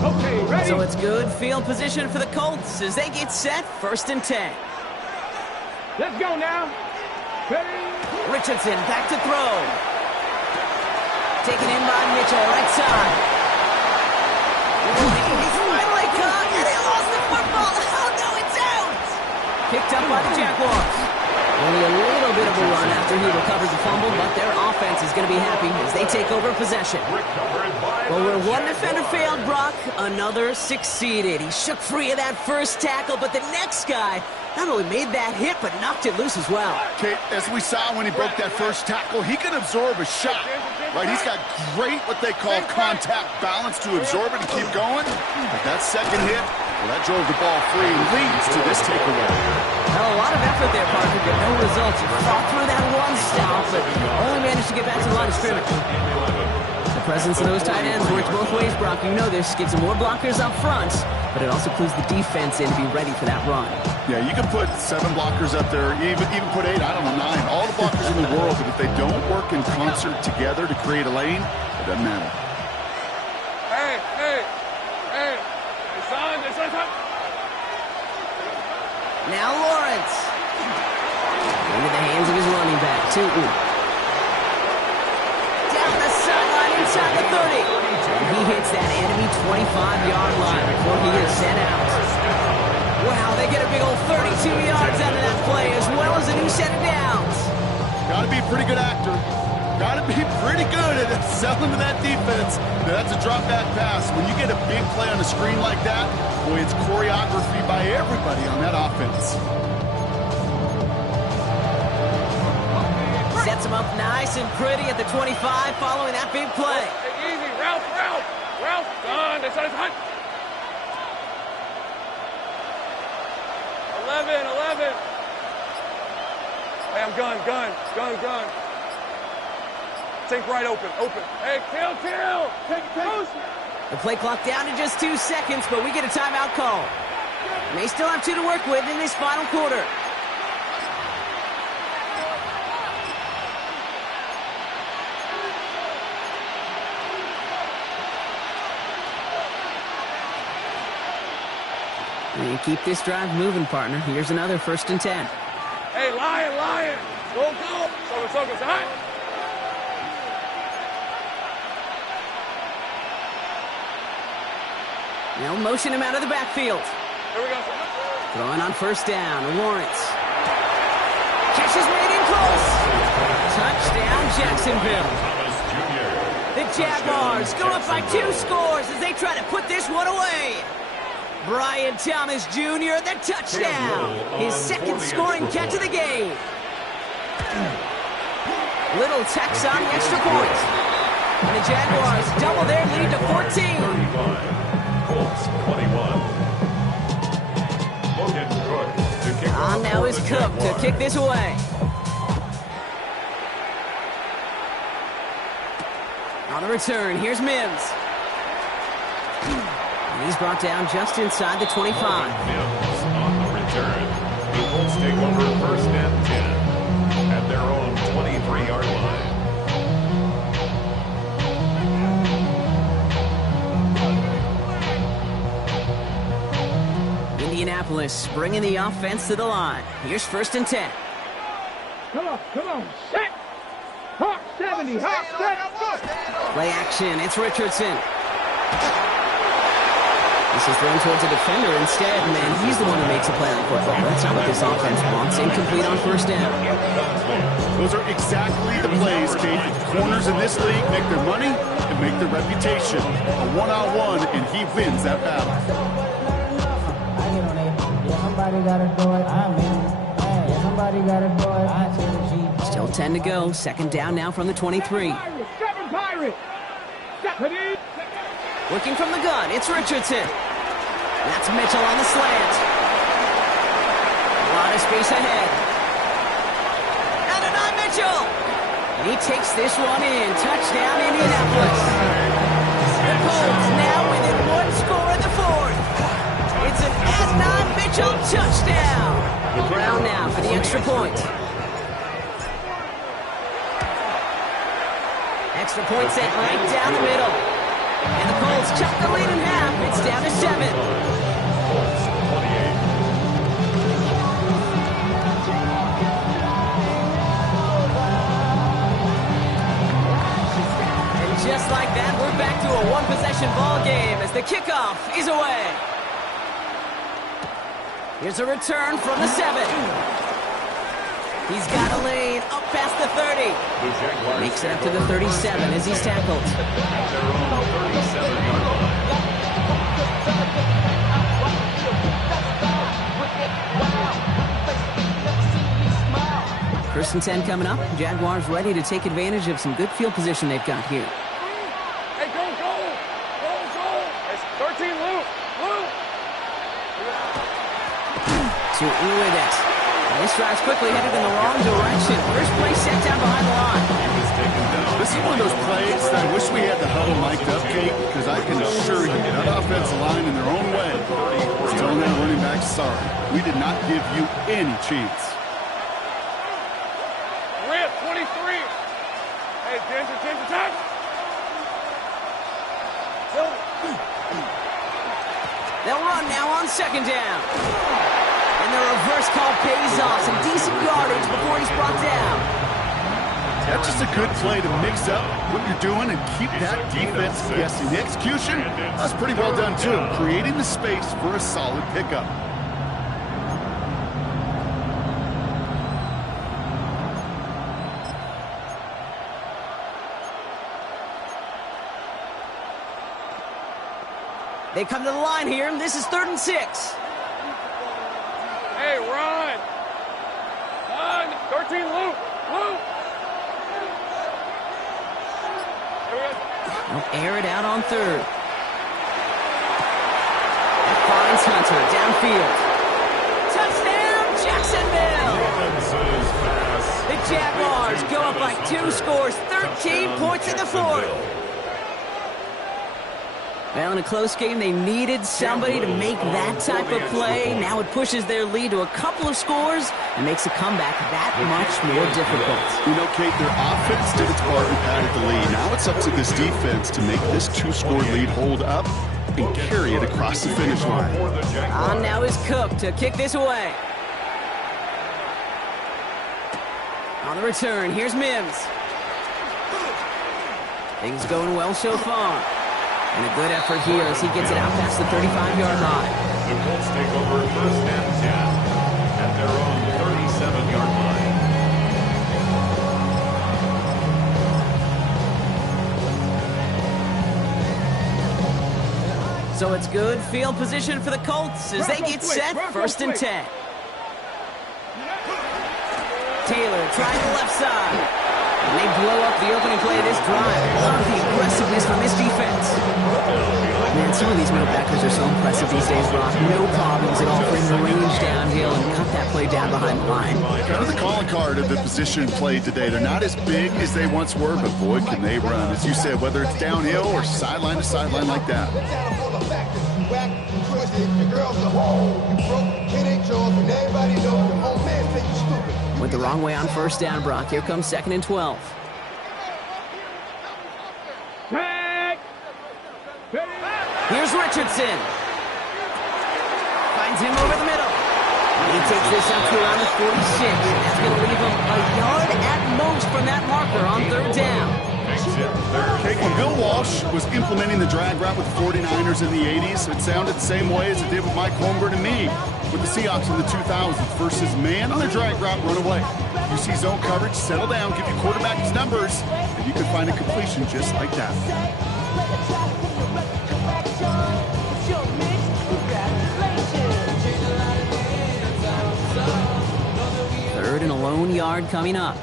Okay, ready? So it's good field position for the Colts as they get set 1st and 10. Let's go now. Ready? Richardson back to throw. Taken in by Mitchell, right side. He's finally caught, and they lost the football. Oh, no, it's out. Picked up by the Jaguars. Only a little bit of a run after he recovers the fumble, but their offense is going to be happy as they take over possession. Well, where one defender failed, Brock, another succeeded. He shook free of that first tackle, but the next guy not only made that hit, but knocked it loose as well. Okay, as we saw when he broke that first tackle, he can absorb a shot, right? He's got great, what they call contact balance to absorb it and keep going. But that second hit, well, that drove the ball free and leads to this takeaway. Well, a lot of effort there, Parker, but no results. You fought through that one stop, but only managed to get back to the line of scrimmage. The presence of those tight ends works both ways, Brock. You know this. Gives them more blockers up front, but it also clues the defense in to be ready for that run. Yeah, you can put 7 blockers up there, even put 8, I don't know, 9. All the blockers in the world, but if they don't work in concert together to create a lane, it doesn't matter. Hey, son. Now Lawrence. Into the hands of his running back, Tootin. Down the sideline inside the 30. And he hits that enemy 25-yard line before he gets sent out. Wow, they get a big old 32 yards out of that play, as well as a new set of downs. Got to be a pretty good actor. Got to be pretty good at selling to that defense. Now, that's a drop-back pass. When you get a big play on a screen like that, boy, it's choreography by everybody on that offense. Sets him up nice and pretty at the 25 following that big play. Hey, easy. Ralph. Son, that's his hunt. 11. Hey, I'm gun. Think right open. Hey, kill. Take post. The play clock down to just 2 seconds, but we get a timeout call. And they still have 2 to work with in this final quarter. And keep this drive moving, partner. Here's another 1st and 10. Hey, Lion. Go. So, hot. They'll motion him out of the backfield. Here we go. Throwing on 1st down, Lawrence. Catch is made in close. Touchdown, Jacksonville. The Jaguars go up by 2 scores as they try to put this one away. Brian Thomas Jr., the touchdown. His 2nd scoring catch of the game. Little tacks on the extra point. And the Jaguars double their lead to 14. 35. Colts 21. Logan Cook to kick off. On now is Cook to kick this away. On the return, here's Mims. And he's brought down just inside the 25. Mims on the return. The Colts take over 1st and 10 at their own 23-yard line. Indianapolis bringing the offense to the line. Here's 1st and 10. Come on. Set. Hawk 70. Hawk set. Play action. It's Richardson. This is thrown towards a defender instead, and he's the one who makes a play on football. That's not what this offense wants. Incomplete on 1st down. Those are exactly the plays, Kate. Corners in this league make their money and make their reputation. A one-on-one, and he wins that battle. Somebody gotta do it. Somebody gotta do it. Still 10 to go. 2nd down now from the 23. Seven Pirates. Working from the gun, it's Richardson. That's Mitchell on the slant. A lot of space ahead. Adonai Mitchell. And he takes this one in. Touchdown, Indianapolis. The Colts now within 1 score in the 4th. It's an Adonai Mitchell touchdown. Brown now for the extra point. Extra point set right down the middle. And the Colts cut the lead in half. It's down to 7. Colts 28. And just like that, we're back to a 1-possession ball game as the kickoff is away. Here's a return from the 7. He's got a lane up past the 30. Makes it up to the 37 as he's tackled. Their own 37-yard line. First and 10 coming up. Jaguars ready to take advantage of some good field position they've got here. Hey, go. It's 13, Luke. To with it. This drive's quickly headed in the wrong direction. First play set down behind the line. He was taken down This is one of those plays that I wish we had the huddle mic'd up, Kate, because I can assure you that offensive line in their own way is telling that running back, sorry, we did not give you any chance. Rip, 23. Hey, Ginger, touch. They'll run now on second down. And the reverse call pays off. Some decent yardage before he's brought down. That's just a good play to mix up what you're doing and keep that defense guessing. The execution, that's pretty well done too, creating the space for a solid pickup. They come to the line here. This is 3rd and 6. Hey, run. 13, Luke. They'll air it out on 3rd. That finds Hunter downfield. Touchdown, Jacksonville! The Jaguars go up by 2 scores, 13 points in the 4th. Well, in a close game, they needed somebody to make that type of play. Now it pushes their lead to a couple of scores and makes a comeback that much more difficult. You know, Kate, their offense did its part and padded the lead. Now it's up to this defense to make this 2-score lead hold up and carry it across the finish line. On now is Cook to kick this away. On the return, here's Mims. Things going well so far. And a good effort here as he gets it out past the 35-yard line. The Colts take over 1st and 10 at their own 37-yard line. So it's good field position for the Colts as they get set, 1st and 10. Taylor trying the left side. And they blow up the opening play of this drive. Love the aggressiveness from this defense. Man, some of these middle backers are so impressive these days, Brock. No problems at all for him to range downhill and cut that play down behind the line. Kind of the calling card of the position played today. They're not as big as they once were, but boy, can they run. As you said, whether it's downhill or sideline to sideline like that. Went the wrong way on 1st down, Brock. Here comes 2nd and 12. Here's Richardson. Finds him over the middle. He takes this up to around the 46. That's going to leave him a yard at most from that marker on 3rd down. When Bill Walsh was implementing the drag route with the 49ers in the 80s, it sounded the same way as it did with Mike Holmgren and me with the Seahawks in the 2000s versus man on a drag route, run away. You see zone coverage, settle down, give your quarterback his numbers, and you can find a completion just like that. 3rd and a lone yard coming up.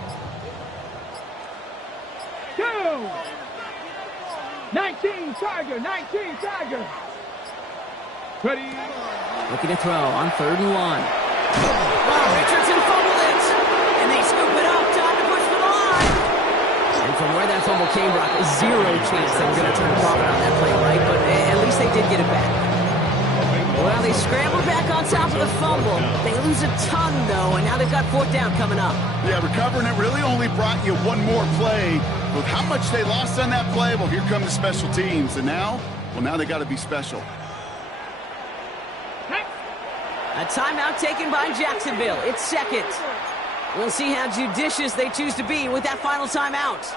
19 Tiger. Ready. Looking to throw on 3rd and 1. Richardson fumbled it. And they scoop it up. Time to push for the line. And from where that fumble came, Brock, 0 chance they were going to turn a profit on that play, right? But at least they did get it back. Well, they scrambled back on top of the fumble. They lose a ton, though, and now they've got 4th down coming up. Yeah, recovering it really only brought you one more play. With how much they lost on that play, well, here come the special teams. And now, now they got to be special. A timeout taken by Jacksonville. It's 2nd. We'll see how judicious they choose to be with that final timeout.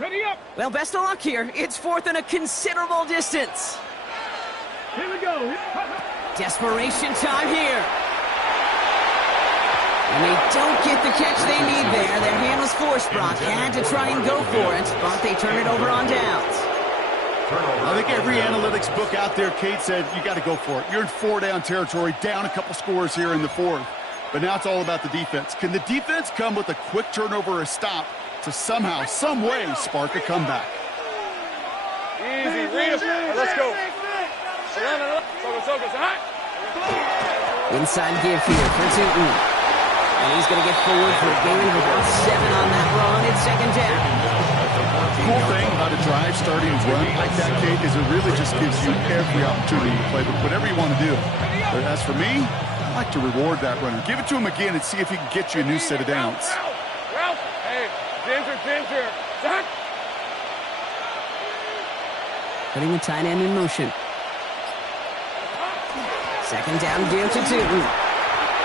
Ready up. Well, best of luck here. It's 4th and a considerable distance. Here we go. Desperation time here. And they don't get the catch they need there. Their hand was forced, Brock. Had to try and go for it, but they turn it over on downs. I think every analytics book out there, Kate, said you got to go for it. You're in 4-down territory, down a couple scores here in the 4th. But now it's all about the defense. Can the defense come with a quick turnover or a stop to somehow, some way, spark a comeback? Easy, Rita. Let's go. Focus. Hot. Inside give here for Tootin. And he's going to get forward for a gain of about 7 on that run. It's second down. The cool thing about a drive starting run like that, Kate, is it really just gives you every opportunity to play with whatever you want to do. But as for me, I like to reward that runner. Give it to him again and see if he can get you a new set of downs. Ralph! Hey, Ginger! Zach! Putting the tight end in motion. Second down give to Tootin.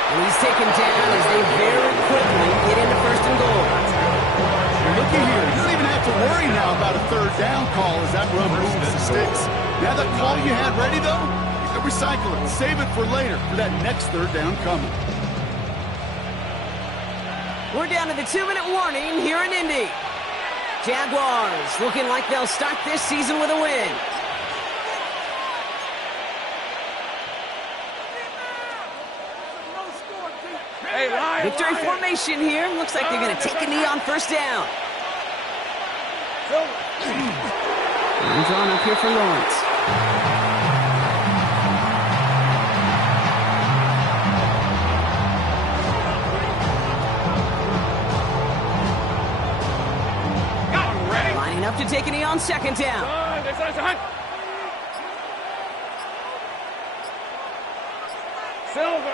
And he's taken down as they very quickly get into first and goal. Looky here, you don't even have to worry now about a third down call as that run moves the sticks. Now that call you had ready, though, you can recycle it, save it for later for that next third down coming. We're down to the 2-minute warning here in Indy. Jaguars looking like they'll start this season with a win. Victory formation here. Looks like they're going to take a knee on first down. And drawn up here for Lawrence. Lining up to take a knee on second down. Silver.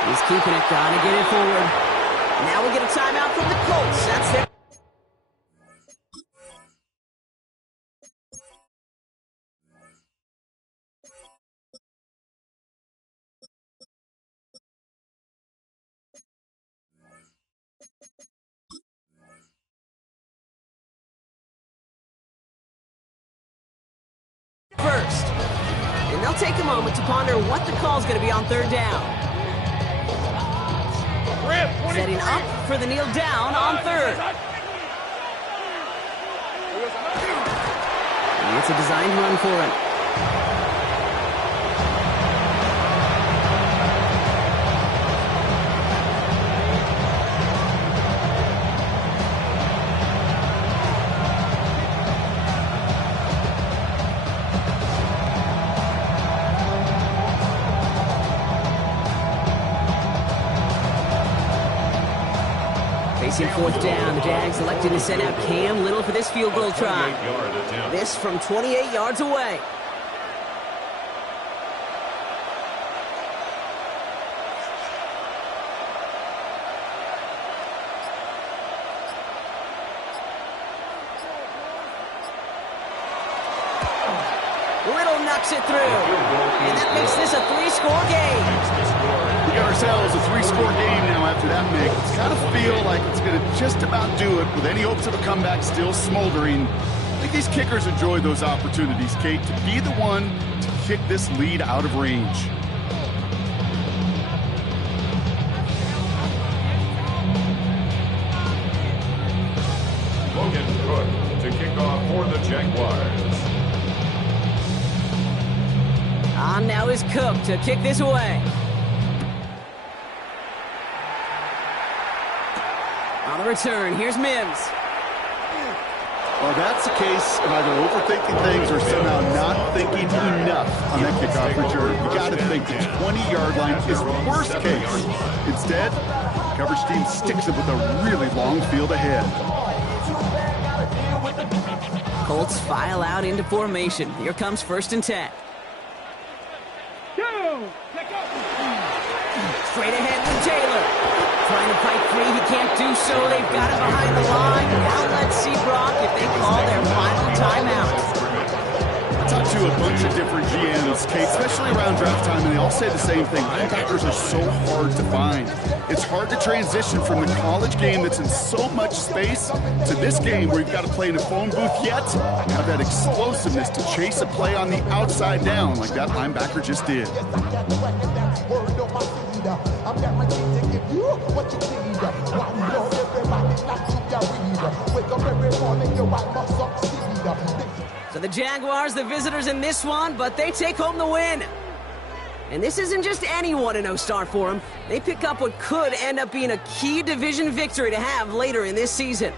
He's keeping it, gotta get it forward. Now we get a timeout from the Colts. That's their... first. And they'll take a moment to ponder what the call's gonna be on third down. Setting up for the kneel down on third. And it's a designed run for him. Facing fourth down, the Jags elected to send out Cam Little for this field goal try. This from 28 yards away. Little knocks it through. And that makes this a 3-score game. We got ourselves a 3-score game now after that make. It's got to feel like it's going to just about do it with any hopes of a comeback still smoldering. I think these kickers enjoy those opportunities, Kate, to be the one to kick this lead out of range. Logan Cook to kick off for the Jaguars. On now is Cook to kick this away. On the return, here's Mims. Well, that's the case of either overthinking things or somehow not thinking enough on that kickoff return. You got to think the 20-yard line is worst case. Instead, the coverage team sticks it with a really long field ahead. Colts file out into formation. Here comes 1st and 10. Straight ahead with Taylor. Trying to fight free, he can't do so. They've got him behind the line. Now let's see, Brock, if they call their final timeout. I talked to a bunch of different GMs, Kate, especially around draft time, and they all say the same thing. Linebackers are so hard to find. It's hard to transition from the college game that's in so much space to this game where you've got to play in a phone booth, yet have that explosiveness to chase a play on the outside down like that linebacker just did. So the Jaguars, the visitors in this one, but they take home the win. And this isn't just any 1-0 start for them. They pick up what could end up being a key division victory to have later in this season.